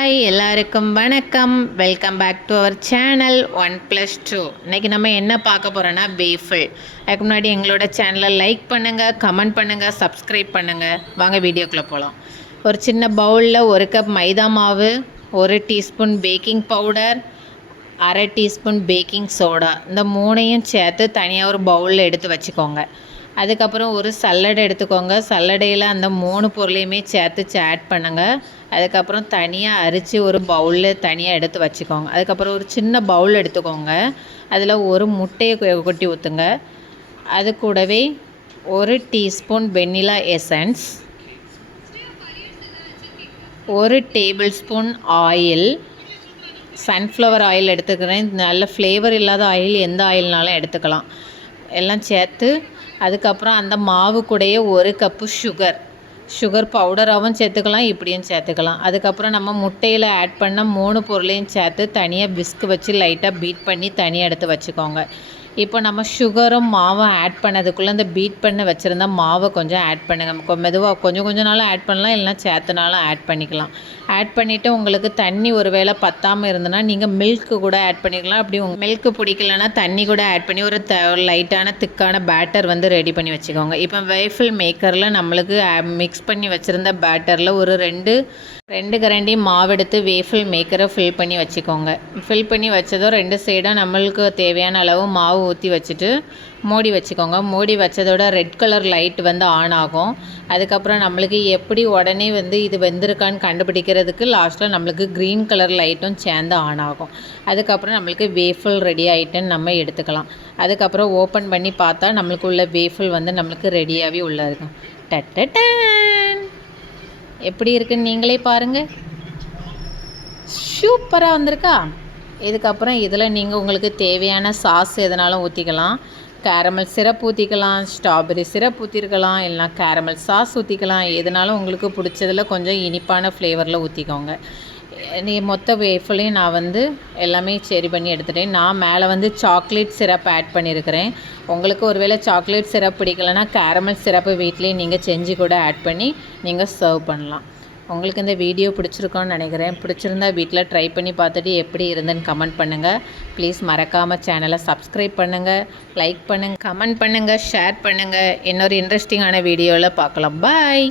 Hi எல்லாருக்கும் வணக்கம். Welcome back to our channel 1+2. இன்றைக்கி நம்ம என்ன பார்க்க போகிறோன்னா வேஃபிள். அதுக்கு முன்னாடி எங்களோட சேனலை லைக் பண்ணுங்கள், கமெண்ட் பண்ணுங்கள், சப்ஸ்கிரைப் பண்ணுங்கள். வாங்க வீடியோக்குள்ளே போகலாம். ஒரு சின்ன பவுலில் 1 கப் மைதா மாவு, 1 டீஸ்பூன் பேக்கிங் பவுடர், அரை டீஸ்பூன் பேக்கிங் சோடா, இந்த மூணையும் சேர்த்து தனியாக ஒரு பவுலில் எடுத்து வச்சுக்கோங்க. அதுக்கப்புறம் ஒரு சல்லடை எடுத்துக்கோங்க. சல்லடையில் அந்த 3 பொருளையுமே சேர்த்து ஆட் பண்ணுங்கள். அதுக்கப்புறம் தனியாக அரித்து ஒரு பவுலில் தனியாக எடுத்து வச்சுக்கோங்க. அதுக்கப்புறம் ஒரு சின்ன பவுல் எடுத்துக்கோங்க. அதில் ஒரு முட்டையை கொட்டி ஊற்றுங்க. அது கூடவே 1 teaspoon vanilla essence, 1 table spoon oil, sunflower oil எடுத்துக்கிறேன். நல்ல ஃப்ளேவர் இல்லாத ஆயில் எந்த ஆயில்னாலும் எடுத்துக்கலாம். எல்லாம் சேர்த்து அதுக்கப்புறம் அந்த மாவு கூடயே 1 கப்பு சுகர் பவுடராகவும் சேர்த்துக்கலாம், இப்படியும் சேர்த்துக்கலாம். அதுக்கப்புறம் நம்ம முட்டையில் ஆட் பண்ண 3 பொருளையும் சேர்த்து தனியாக விஸ்க் வச்சு லைட்டாக பீட் பண்ணி தனியாக எடுத்து வச்சுக்கோங்க. இப்போ நம்ம சுகரும் மாவும் ஆட் பண்ணதுக்குள்ளே இந்த பீட் பண்ண வச்சுருந்தா மாவை கொஞ்சம் ஆட் பண்ணுங்கள். மெதுவாக கொஞ்சம் நாளும் ஆட் பண்ணலாம், இல்லைனா சேர்த்துனாலும் ஆட் பண்ணிக்கலாம். ஆட் பண்ணிவிட்டு உங்களுக்கு தண்ணி ஒரு வேளை பத்தாமல் இருந்ததுன்னா நீங்கள் மில்க்கு கூட ஆட் பண்ணிக்கலாம். அப்படி உங்கள் மில்க்கு பிடிக்கலன்னா தண்ணி கூட ஆட் பண்ணி ஒரு லைட்டான திக்கான பேட்டர் வந்து ரெடி பண்ணி வச்சுக்கோங்க. இப்போ வேஃபிள் மேக்கரில் நம்மளுக்கு மிக்ஸ் பண்ணி வச்சுருந்த பேட்டரில் ஒரு ரெண்டு கரண்டி மாவு எடுத்து வேஃபிள் மேக்கரை ஃபில் பண்ணி வச்சுக்கோங்க. ஃபில் பண்ணி வச்சதும் 2 சைடாக நம்மளுக்கு தேவையான அளவு மாவு ஊற்றி வச்சுட்டு மூடி வச்சுக்கோங்க. மூடி வச்சதோட ரெட் கலர் லைட் வந்து ஆன் ஆகும். அதுக்கப்புறம் நம்மளுக்கு எப்படி உடனே வந்து இது வெந்திருக்கான்னு கண்டுபிடிக்கிறதுக்கு லாஸ்ட்டில் நம்மளுக்கு க்ரீன் கலர் லைட்டும் சேர்ந்து ஆன் ஆகும். அதுக்கப்புறம் நம்மளுக்கு வேஃபிள் ரெடி ஆகிட்டுன்னு நம்ம எடுத்துக்கலாம். அதுக்கப்புறம் ஓப்பன் பண்ணி பார்த்தா நம்மளுக்கு உள்ள வேஃபிள் வந்து நம்மளுக்கு ரெடியாகவே உள்ள இருக்கும். டட்டடன் எப்படி இருக்குன்னு நீங்களே பாருங்கள். சூப்பராக வந்திருக்கா. இதுக்கப்புறம் இதில் நீங்கள் உங்களுக்கு தேவையான சாஸ் எதனாலும் ஊற்றிக்கலாம். கேரமல் சிரப் ஊற்றிக்கலாம், ஸ்ட்ராபெரி சிரப் ஊற்றிருக்கலாம், இல்லைனா கேரமல் சாஸ் ஊற்றிக்கலாம். எதுனாலும் உங்களுக்கு பிடிச்சதில் கொஞ்சம் இனிப்பான ஃப்ளேவரில் ஊற்றிக்கோங்க. மொத்த வேஃபிளையும் நான் வந்து எல்லாமே சரி பண்ணி எடுத்துட்டேன். நான் மேலே வந்து சாக்லேட் சிரப் ஆட் பண்ணியிருக்கிறேன். உங்களுக்கு ஒருவேளை சாக்லேட் சிரப் பிடிக்கலைன்னா கேரமல் சிரப்பு வீட்லேயே நீங்கள் செஞ்சு கூட ஆட் பண்ணி நீங்கள் சர்வ் பண்ணலாம். உங்களுக்கு இந்த வீடியோ பிடிச்சிருக்கோன்னு நினைக்கிறேன். பிடிச்சிருந்தா வீட்டில் ட்ரை பண்ணி பார்த்துட்டு எப்படி இருந்துன்னு கமெண்ட் பண்ணுங்கள். ப்ளீஸ் மறக்காமல் சேனலை சப்ஸ்கிரைப் பண்ணுங்கள், லைக் பண்ணுங்கள், கமெண்ட் பண்ணுங்கள், ஷேர் பண்ணுங்கள். இன்னொரு இன்ட்ரெஸ்டிங்கான வீடியோவில் பார்க்கலாம். பாய்.